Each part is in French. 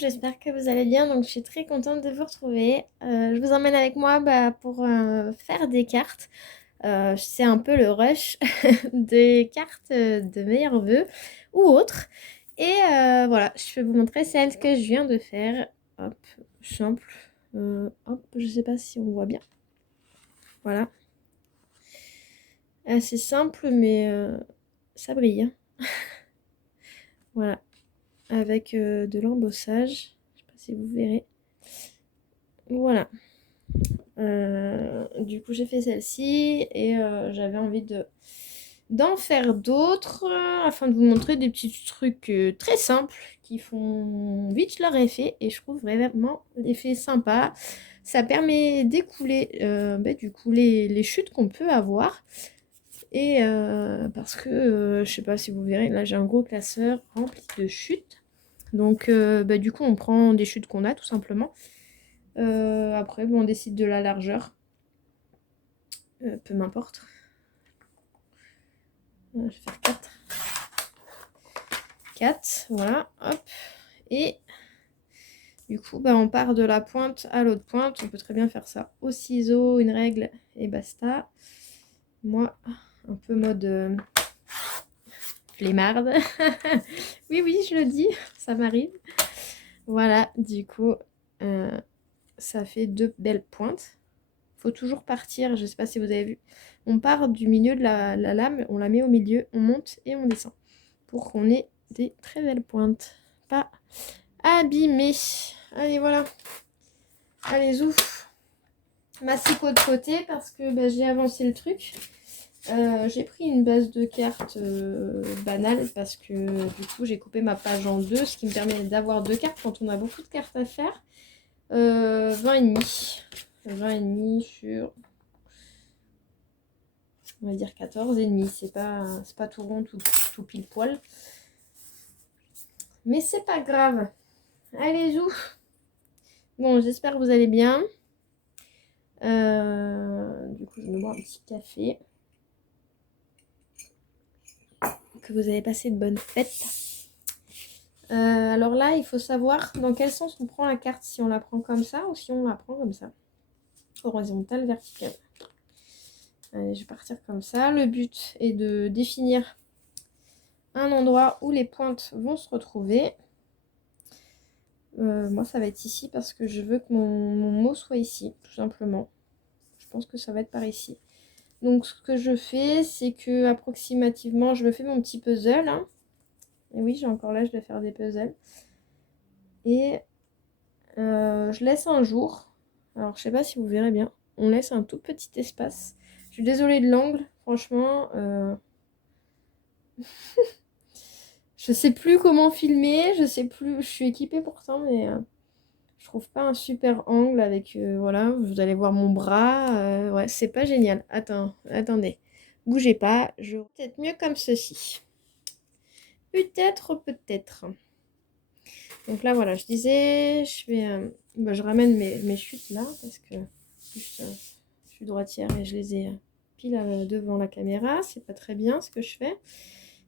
j'espère que vous allez bien. Donc, je suis très contente de vous retrouver. Je vous emmène avec moi pour faire des cartes. C'est un peu le rush des cartes de meilleurs vœux ou autres. Et voilà, je vais vous montrer celle que je viens de faire. Hop, simple. Hop, je sais pas si on voit bien. Voilà. Assez simple, mais ça brille, hein. Voilà. Avec de l'embossage. Je sais pas si vous verrez. Voilà. Du coup, j'ai fait celle-ci et j'avais envie d'en faire d'autres afin de vous montrer des petits trucs très simples qui font vite leur effet et je trouve vraiment l'effet sympa. Ça permet d'écouler du coup les chutes qu'on peut avoir et parce que je sais pas si vous verrez, là j'ai un gros classeur rempli de chutes. Donc du coup on prend des chutes qu'on a tout simplement. Après, bon, on décide de la largeur. Peu m'importe. Je vais faire 4. 4, voilà, hop. Et du coup, on part de la pointe à l'autre pointe. On peut très bien faire ça au ciseau, une règle et basta. Moi, un peu mode flemmarde. Oui, oui, je le dis, ça m'arrive. Voilà, du coup, ça fait 2 belles pointes. Faut toujours partir, je sais pas si vous avez vu. On part du milieu de la lame, on la met au milieu, on monte et on descend. Pour qu'on ait des très belles pointes. Pas abîmées. Allez, voilà. Allez, ouf. Massicot de côté parce que j'ai avancé le truc. J'ai pris une base de cartes banale parce que du coup j'ai coupé ma page en deux, ce qui me permet d'avoir 2 cartes quand on a beaucoup de cartes à faire. 20 et demi. 20 et demi sur, on va dire 14 et demi. C'est pas tout rond, tout pile poil. Mais c'est pas grave. Allez, ouf. Bon, j'espère que vous allez bien. Du coup, je vais me boire un petit café. Que vous avez passé de bonnes fêtes. Alors là, il faut savoir dans quel sens on prend la carte. Si on la prend comme ça ou si on la prend comme ça. Horizontale, verticale. Allez, je vais partir comme ça. Le but est de définir un endroit où les pointes vont se retrouver. Moi, ça va être ici parce que je veux que mon mot soit ici, tout simplement. Je pense que ça va être par ici. Donc, ce que je fais, c'est que approximativement, je me fais mon petit puzzle. Hein. Et oui, j'ai encore là, je vais faire des puzzles. Et je laisse un jour. Alors, je sais pas si vous verrez bien. On laisse un tout petit espace. Je suis désolée de l'angle, franchement. Je sais plus comment filmer. Je sais plus. Je suis équipée pourtant, mais je trouve pas un super angle avec. Voilà, vous allez voir mon bras. Ouais, c'est pas génial. Attendez. Bougez pas. Je peut-être mieux comme ceci. Peut-être, peut-être. Donc là, voilà, je disais, je ramène mes chutes là, parce que je suis droitière et je les ai pile devant la caméra. C'est pas très bien ce que je fais.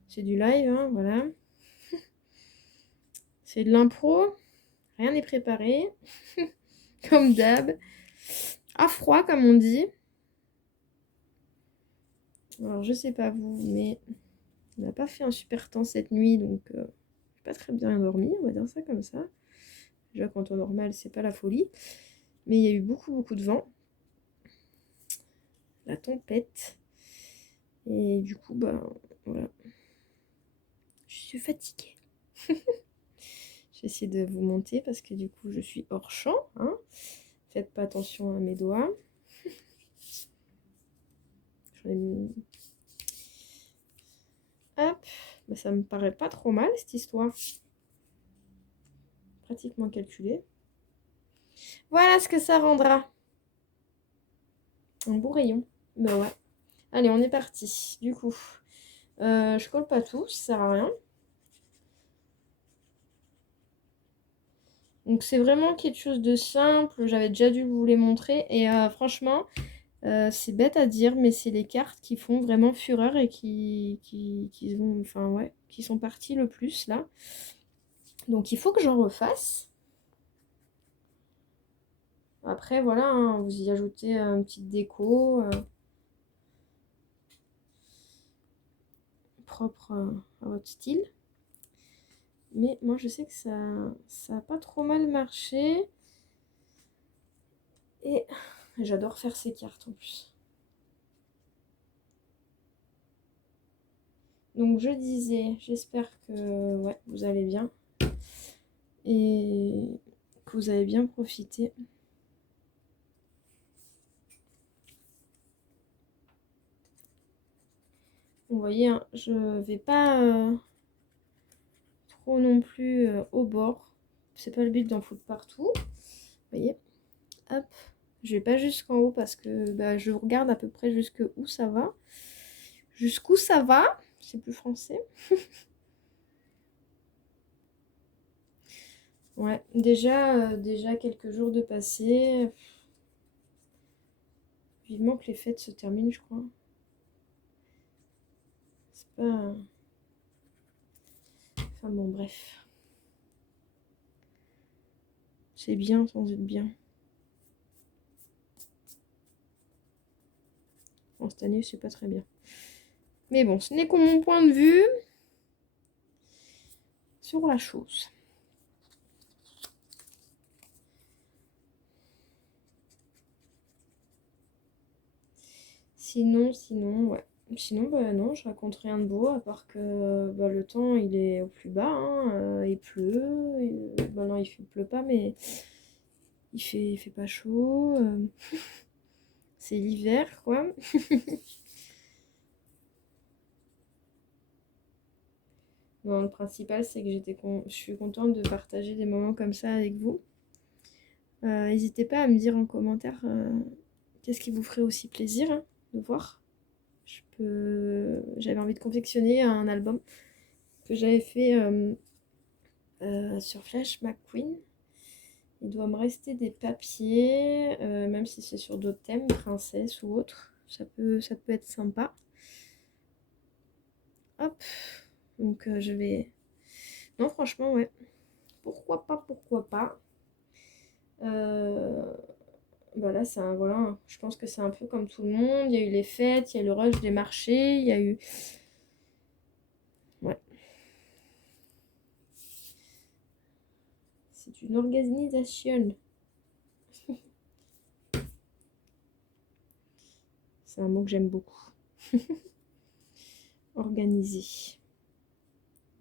C'est du live, hein, voilà. C'est de l'impro. Rien n'est préparé. Comme d'hab. À froid, comme on dit. Alors, je sais pas vous, mais on n'a pas fait un super temps cette nuit, donc j'ai pas très bien dormi, on va dire ça comme ça. Déjà, quand on normal, c'est pas la folie. Mais il y a eu beaucoup, beaucoup de vent. La tempête. Et du coup, voilà. Je suis fatiguée. J'essaie de vous monter parce que du coup, je suis hors champ. Hein. Faites pas attention à mes doigts. Hop. Ça me paraît pas trop mal, cette histoire. Pratiquement calculé. Voilà ce que ça rendra. Un beau rayon. Bah ouais. Allez, on est parti. Du coup, je colle pas tout, ça sert à rien. Donc c'est vraiment quelque chose de simple. J'avais déjà dû vous les montrer. Et franchement, c'est bête à dire, mais c'est les cartes qui font vraiment fureur et qui sont parties le plus là. Donc il faut que j'en refasse. Après, voilà, hein, vous y ajoutez une petite déco propre à votre style. Mais moi, je sais que ça a pas trop mal marché. Et j'adore faire ces cartes en plus. Donc je disais, j'espère que ouais, vous allez bien et que vous avez bien profité. Vous voyez, hein, je vais pas trop non plus au bord. C'est pas le but d'en foutre partout. Vous voyez, hop. Je vais pas jusqu'en haut parce que bah, je regarde à peu près jusqu'où ça va. Jusqu'où ça va, c'est plus français. Ouais, déjà quelques jours de passé. Vivement que les fêtes se terminent, je crois. C'est pas... Enfin bon, bref. C'est bien sans être bien. Bon, cette année, c'est pas très bien. Mais bon, ce n'est que mon point de vue sur la chose. Sinon, ouais. Sinon, bah non, je raconte rien de beau, à part que bah, le temps, il est au plus bas, hein, il pleut. Bah non, il pleut pas, mais il fait pas chaud. C'est l'hiver, quoi. Bon, le principal, c'est que je suis contente de partager des moments comme ça avec vous. N'hésitez pas à me dire en commentaire qu'est-ce qui vous ferait aussi plaisir hein, de voir. J'avais envie de confectionner un album que j'avais fait sur Flash McQueen. Il doit me rester des papiers, même si c'est sur d'autres thèmes, princesse ou autre. Ça peut être sympa. Hop. Donc je vais... Non, franchement, ouais. Pourquoi pas, pourquoi pas. Voilà, voilà, je pense que c'est un peu comme tout le monde. Il y a eu les fêtes, il y a le rush des marchés, il y a eu... Ouais. C'est une organisation. C'est un mot que j'aime beaucoup. Organiser.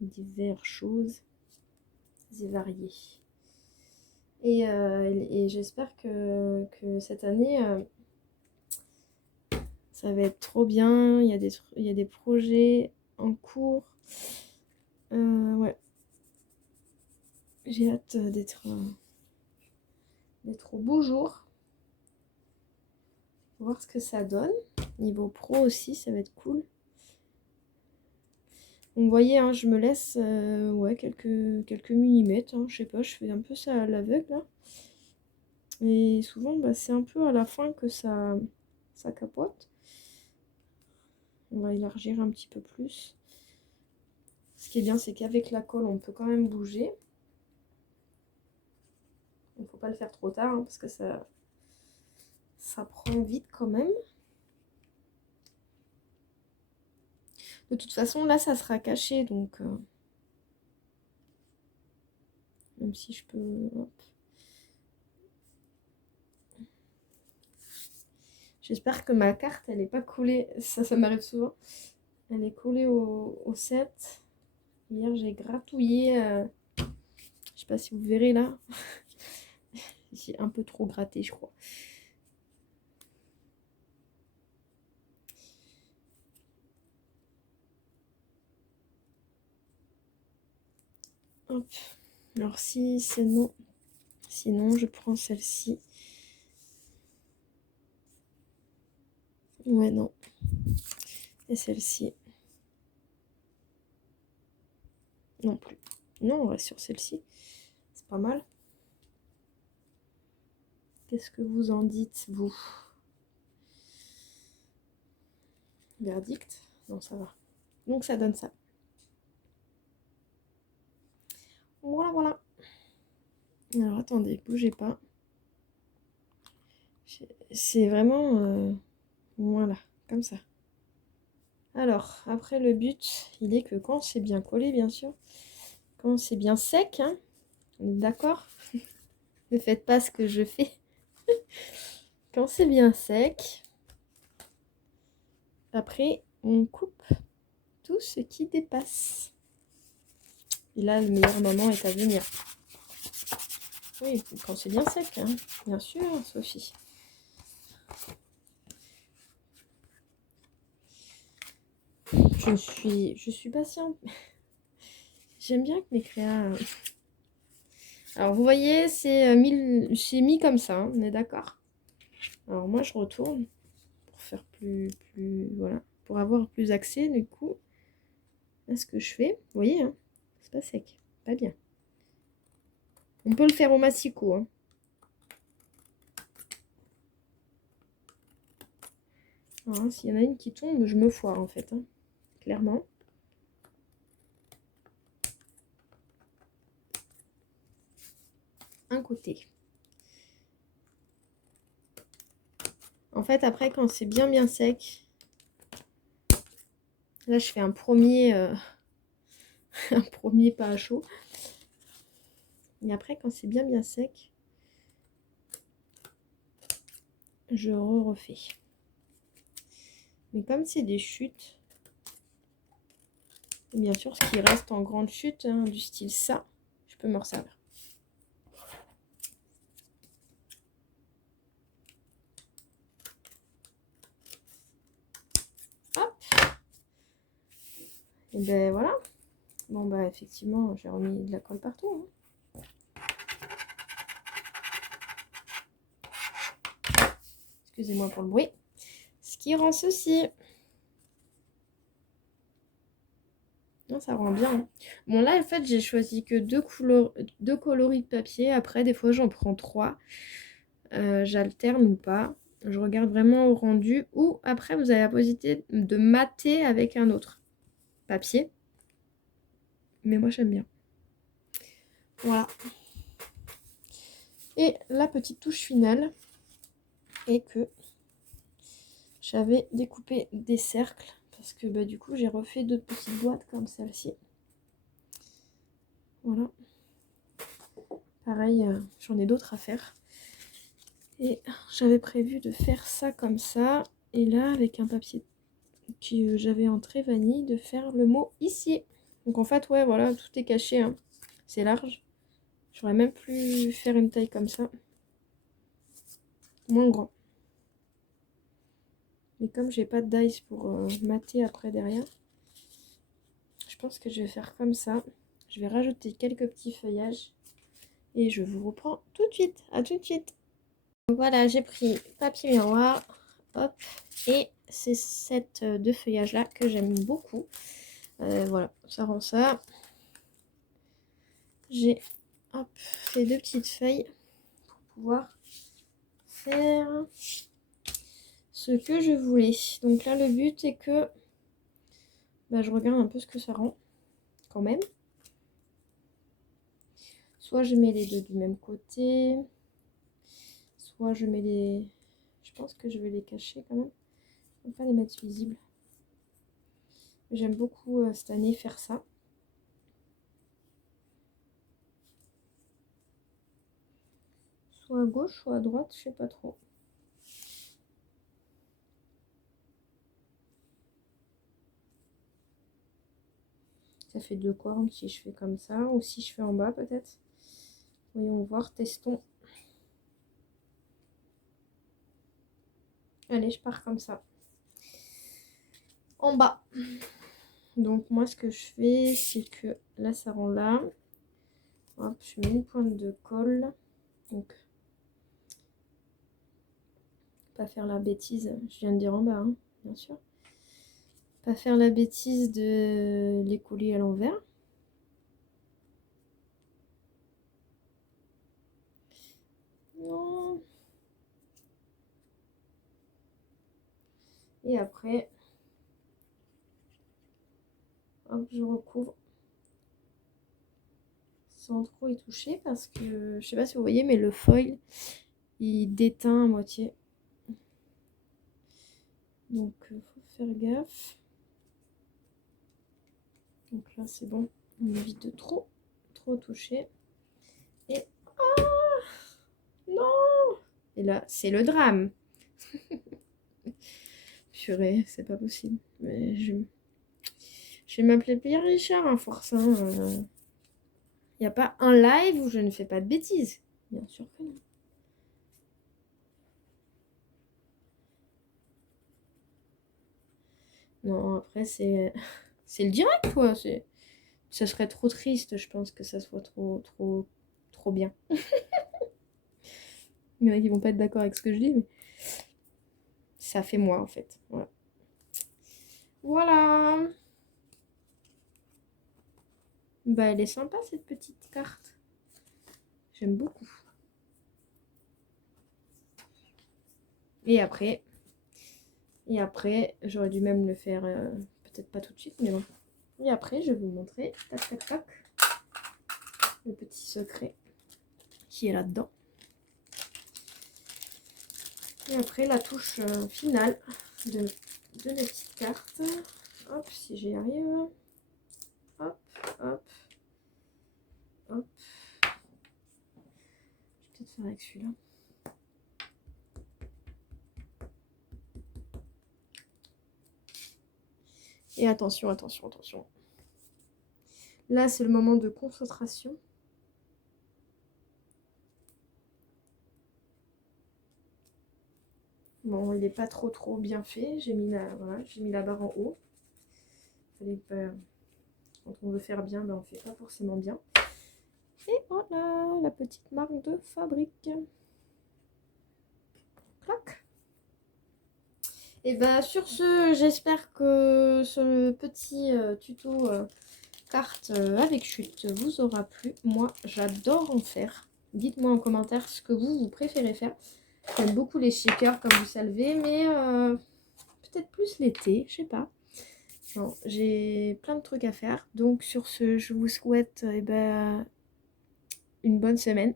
Diverses choses et variées. Et j'espère que cette année, ça va être trop bien. Il y a des projets en cours. Ouais. J'ai hâte d'être au beau jour. Voir ce que ça donne. Niveau pro aussi, ça va être cool. Donc vous voyez, hein, je me laisse ouais, quelques millimètres. Hein, je sais pas, je fais un peu ça à l'aveugle. Là. Et souvent, bah, c'est un peu à la fin que ça capote. On va élargir un petit peu plus. Ce qui est bien, c'est qu'avec la colle, on peut quand même bouger. Il ne faut pas le faire trop tard, hein, parce que ça prend vite quand même. De toute façon, là, ça sera caché, donc... même si je peux... Hop. J'espère que ma carte, elle n'est pas collée. Ça m'arrive souvent. Elle est collée au set. Hier, j'ai gratouillé. Je sais pas si vous verrez là. J'ai un peu trop gratté, je crois. Hop. Alors si c'est non, sinon je prends celle-ci. Ouais, non. Et celle-ci. Non plus. Non, on reste sur celle-ci. C'est pas mal. Qu'est-ce que vous en dites, vous? Verdict? Non, ça va. Donc ça donne ça. Voilà, voilà. Alors attendez, bougez pas. C'est vraiment... voilà, comme ça. Alors, après le but, il est que quand c'est bien collé, bien sûr, quand c'est bien sec, hein, d'accord? Ne faites pas ce que je fais. Quand c'est bien sec, après, on coupe tout ce qui dépasse. Et là, le meilleur moment est à venir. Oui, quand c'est bien sec, hein, bien sûr, Sophie. Je suis patiente. J'aime bien que mes créas... Alors, vous voyez, c'est mis comme ça, hein, on est d'accord? Alors, moi, je retourne pour faire voilà, pour avoir plus accès, du coup, à ce que je fais. Vous voyez, hein, c'est pas sec, pas bien. On peut le faire au massicot, hein. Alors, s'il y en a une qui tombe, je me foire, en fait, hein, clairement. Un côté. En fait, après, quand c'est bien sec, là, je fais un premier, un premier pas à chaud. Et après, quand c'est bien sec, je refais. Mais comme c'est des chutes, bien sûr, ce qui reste en grande chute, hein, du style ça, je peux me resservir. Hop. Et ben voilà. Bon bah effectivement, j'ai remis de la colle partout, hein. Excusez-moi pour le bruit. Ce qui rend ceci. Non, ça rend bien, hein. Bon là en fait j'ai choisi que deux coloris de papier. Après des fois j'en prends 3. J'alterne ou pas. Je regarde vraiment au rendu. Ou après vous avez la possibilité de mater avec un autre papier. Mais moi j'aime bien. Voilà. Et la petite touche finale est que j'avais découpé des cercles. Parce que bah, du coup j'ai refait d'autres petites boîtes comme celle-ci. Voilà. Pareil, j'en ai d'autres à faire. Et j'avais prévu de faire ça comme ça. Et là, avec un papier que j'avais en trait vanille, de faire le mot ici. Donc en fait, ouais, voilà, tout est caché, hein. C'est large. J'aurais même pu faire une taille comme ça. Moins grand. Mais comme j'ai pas de dice pour mater après derrière, je pense que je vais faire comme ça. Je vais rajouter quelques petits feuillages. Et je vous reprends tout de suite. À tout de suite. Donc voilà, j'ai pris papier miroir. Hop. Et c'est cette deux feuillages là que j'aime beaucoup. Voilà, ça rend ça. J'ai fait deux petites feuilles pour pouvoir faire ce que je voulais. Donc là, le but est que bah, je regarde un peu ce que ça rend quand même. Soit je mets les deux du même côté, soit je mets les... Je pense que je vais les cacher quand même. Je ne vais pas les mettre visibles. J'aime beaucoup cette année faire ça. Soit à gauche, soit à droite, je sais pas trop. Ça fait deux cornes si je fais comme ça, ou si je fais en bas peut-être. Voyons voir, testons. Allez, je pars comme ça. En bas. Donc moi ce que je fais, c'est que là ça rend là. Hop, je mets une pointe de colle. Donc, pas faire la bêtise, je viens de dire en bas, hein, bien sûr. Pas faire la bêtise de les coller à l'envers. Non. Et après, hop, je recouvre sans trop y toucher parce que je sais pas si vous voyez, mais le foil il déteint à moitié. Donc, faut faire gaffe. Donc là, c'est bon. On évite de trop toucher. Et... Ah non! Et là, c'est le drame. Purée, c'est pas possible. Mais je vais m'appeler Pierre Richard, hein, force. Il n'y a pas un live où je ne fais pas de bêtises. Bien sûr que non. Non, après, c'est le direct, quoi. Ce serait trop triste, je pense, que ça soit trop bien. Il y en a qui vont pas être d'accord avec ce que je dis, mais ça fait moi, en fait. Voilà. Voilà. Bah, elle est sympa, cette petite carte. J'aime beaucoup. Et après, j'aurais dû même le faire, peut-être pas tout de suite, mais bon. Et après, je vais vous montrer, tac, tac, tac, le petit secret qui est là-dedans. Et après, la touche finale de mes petites cartes. Hop, si j'y arrive. Hop, hop, hop. Je vais peut-être faire avec celui-là. Et attention, attention, attention. Là, c'est le moment de concentration. Bon, il n'est pas trop bien fait. J'ai mis la barre en haut. Fallait pas... Quand on veut faire bien, ben on fait pas forcément bien. Et voilà, la petite marque de fabrique. Clac. Et ben sur ce, j'espère que ce petit tuto carte avec chute vous aura plu. Moi, j'adore en faire. Dites-moi en commentaire ce que vous préférez faire. J'aime beaucoup les shakers comme vous savez, mais peut-être plus l'été, je sais pas. Non, j'ai plein de trucs à faire. Donc sur ce, je vous souhaite une bonne semaine.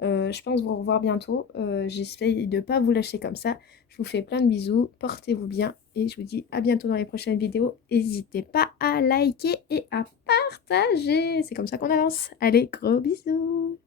Je pense vous revoir bientôt. J'essaye de ne pas vous lâcher comme ça. Je vous fais plein de bisous. Portez-vous bien. Et je vous dis à bientôt dans les prochaines vidéos. N'hésitez pas à liker et à partager. C'est comme ça qu'on avance. Allez, gros bisous.